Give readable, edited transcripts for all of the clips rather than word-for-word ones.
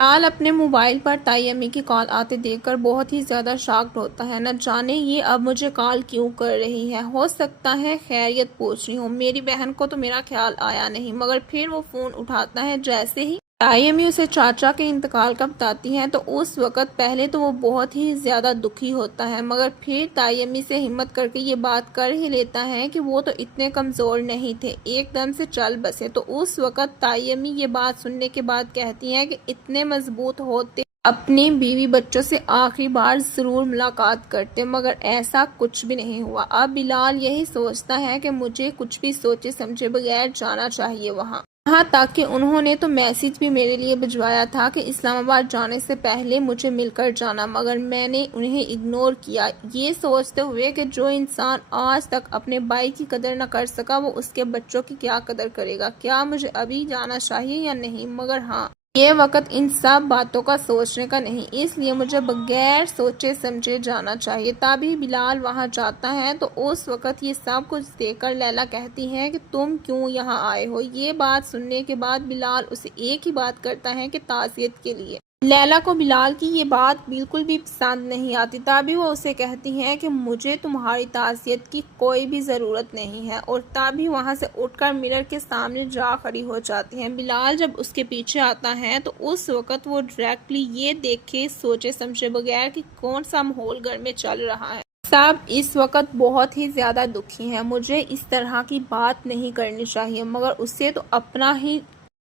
بلال اپنے موبائل پر تائی امی کی کال آتے دیکھ کر بہت ہی زیادہ شاکڈ ہوتا ہے۔ نہ جانے یہ اب مجھے کال کیوں کر رہی ہے، ہو سکتا ہے خیریت پوچھنی ہو۔ میری بہن کو تو میرا خیال آیا نہیں، مگر پھر وہ فون اٹھاتا ہے۔ جیسے ہی تائی امی اسے چاچا کے انتقال کا بتاتی ہیں تو اس وقت پہلے تو وہ بہت ہی زیادہ دکھی ہوتا ہے، مگر پھر تائی امی سے ہمت کر کے یہ بات کر ہی لیتا ہے کہ وہ تو اتنے کمزور نہیں تھے، ایک دم سے چل بسے۔ تو اس وقت تائی امی یہ بات سننے کے بعد کہتی ہیں کہ اتنے مضبوط ہوتے اپنی بیوی بچوں سے آخری بار ضرور ملاقات کرتے، مگر ایسا کچھ بھی نہیں ہوا۔ اب بلال یہی سوچتا ہے کہ مجھے کچھ بھی سوچے سمجھے بغیر جانا چاہیے وہاں، یہاں تک کہ انہوں نے تو میسج بھی میرے لیے بھجوایا تھا کہ اسلام آباد جانے سے پہلے مجھے مل کر جانا، مگر میں نے انہیں اگنور کیا، یہ سوچتے ہوئے کہ جو انسان آج تک اپنے بھائی کی قدر نہ کر سکا وہ اس کے بچوں کی کیا قدر کرے گا۔ کیا مجھے ابھی جانا چاہیے یا نہیں؟ مگر ہاں، یہ وقت ان سب باتوں کا سوچنے کا نہیں، اس لیے مجھے بغیر سوچے سمجھے جانا چاہیے۔ تبھی بلال وہاں جاتا ہے تو اس وقت یہ سب کچھ دیکھ کر لیلا کہتی ہے کہ تم کیوں یہاں آئے ہو؟ یہ بات سننے کے بعد بلال اسے ایک ہی بات کرتا ہے کہ تعزیت کے لیے۔ لیلا کو بلال کی یہ بات بالکل بھی پسند نہیں آتی، تبھی وہ اسے کہتی ہے کہ مجھے تمہاری تعزیت کی کوئی بھی ضرورت نہیں ہے، اور تبھی وہاں سے اٹھ کر مرر کے سامنے جا کھڑی ہو جاتی ہے۔ بلال جب اس کے پیچھے آتا ہے تو اس وقت وہ ڈائریکٹلی یہ دیکھے سوچے سمجھے بغیر کہ کون سا ماحول گھر میں چل رہا ہے۔ سب اس وقت بہت ہی زیادہ دکھی ہیں، مجھے اس طرح کی بات نہیں کرنی چاہیے، مگر اسے تو اپنا ہی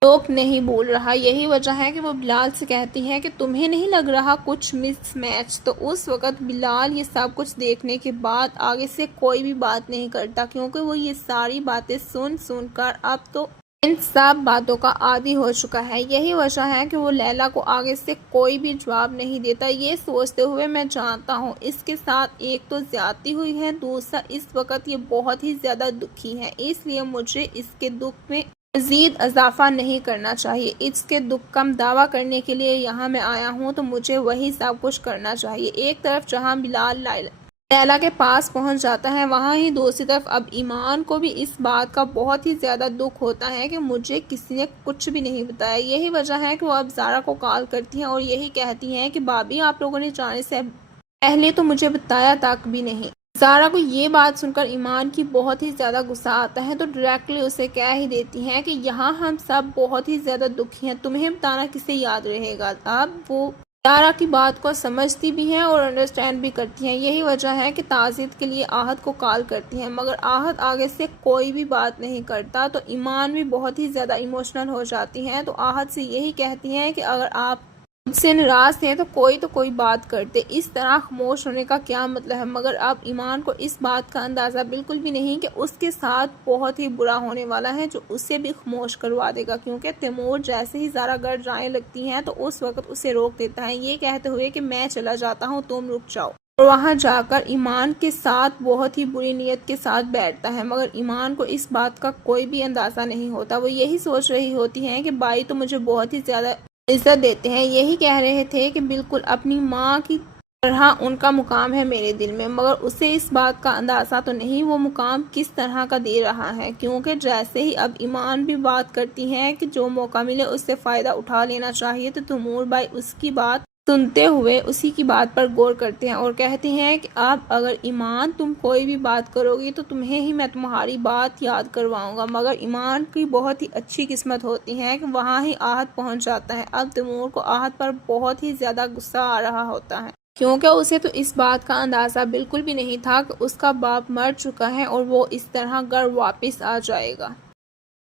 لوگ نہیں بول رہا۔ یہی وجہ ہے کہ وہ بلال سے کہتی ہے کہ تمہیں نہیں لگ رہا کچھ مس میچ؟ تو اس وقت بلال یہ سب کچھ دیکھنے کے بعد آگے سے کوئی بھی بات نہیں کرتا، کیونکہ وہ یہ ساری باتیں سن کر اب تو ان سب باتوں کا عادی ہو چکا ہے۔ یہی وجہ ہے کہ وہ لیلا کو آگے سے کوئی بھی جواب نہیں دیتا، یہ سوچتے ہوئے میں جانتا ہوں اس کے ساتھ ایک تو زیادتی ہوئی ہے، دوسرا اس وقت یہ بہت ہی زیادہ دکھی ہے، اس لیے مجھے اس کے دکھ میں مزید اضافہ نہیں کرنا چاہیے۔ اس کے دکھ کم دعویٰ کرنے کے لیے یہاں میں آیا ہوں تو مجھے وہی سب کچھ کرنا چاہیے۔ ایک طرف جہاں بلال لیلا کے پاس پہنچ جاتا ہے، وہاں ہی دوسری طرف اب ایمان کو بھی اس بات کا بہت ہی زیادہ دکھ ہوتا ہے کہ مجھے کسی نے کچھ بھی نہیں بتایا۔ یہی وجہ ہے کہ وہ اب زارا کو کال کرتی ہیں اور یہی کہتی ہیں کہ بھابھی آپ لوگوں نے جانے سے پہلے تو مجھے بتایا تک بھی نہیں۔ زارا کو یہ بات سن کر ایمان کی بہت ہی زیادہ غصہ آتا ہے تو ڈائریکٹلی اسے کہہ ہی دیتی ہیں کہ یہاں ہم سب بہت ہی زیادہ دکھی ہیں، تمہیں بتانا کسے یاد رہے گا۔ اب وہ زارا کی بات کو سمجھتی بھی ہیں اور انڈرسٹینڈ بھی کرتی ہیں۔ یہی وجہ ہے کہ تعزیت کے لیے آہد کو کال کرتی ہیں، مگر آہد آگے سے کوئی بھی بات نہیں کرتا تو ایمان بھی بہت ہی زیادہ ایموشنل ہو جاتی ہیں، تو آہد سے یہی کہتی ہیں کہ اگر آپ مجھ سے ناراض تھے تو کوئی بات کرتے، اس طرح خاموش ہونے کا کیا مطلب ہے؟ مگر اب ایمان کو اس بات کا اندازہ بالکل بھی نہیں کہ اس کے ساتھ بہت ہی برا ہونے والا ہے جو اسے بھی خاموش کروا دے گا، کیونکہ تیمور جیسے ہی زارا گھر جانے لگتی ہیں تو اس وقت اسے روک دیتا ہے، یہ کہتے ہوئے کہ میں چلا جاتا ہوں، تم رک جاؤ، اور وہاں جا کر ایمان کے ساتھ بہت ہی بری نیت کے ساتھ بیٹھتا ہے۔ مگر ایمان کو اس بات کا کوئی بھی اندازہ نہیں ہوتا، وہ یہی سوچ رہی ہوتی ہے کہ بھائی تو مجھے بہت ہی زیادہ عزت دیتے ہیں، یہی کہہ رہے تھے کہ بالکل اپنی ماں کی طرح ان کا مقام ہے میرے دل میں، مگر اسے اس بات کا اندازہ تو نہیں وہ مقام کس طرح کا دے رہا ہے، کیونکہ جیسے ہی اب ایمان بھی بات کرتی ہے کہ جو موقع ملے اس سے فائدہ اٹھا لینا چاہیے، تو تیمور بھائی اس کی بات سنتے ہوئے اسی کی بات پر غور کرتے ہیں اور کہتے ہیں کہ اب اگر ایمان تم کوئی بھی بات کرو گی تو تمہیں ہی میں تمہاری بات یاد کرواؤں گا۔ مگر ایمان کی بہت ہی اچھی قسمت ہوتی ہے کہ وہاں ہی آہد پہنچ جاتا ہے۔ اب تیمور کو آہد پر بہت ہی زیادہ غصہ آ رہا ہوتا ہے، کیونکہ اسے تو اس بات کا اندازہ بالکل بھی نہیں تھا کہ اس کا باپ مر چکا ہے اور وہ اس طرح گھر واپس آ جائے گا۔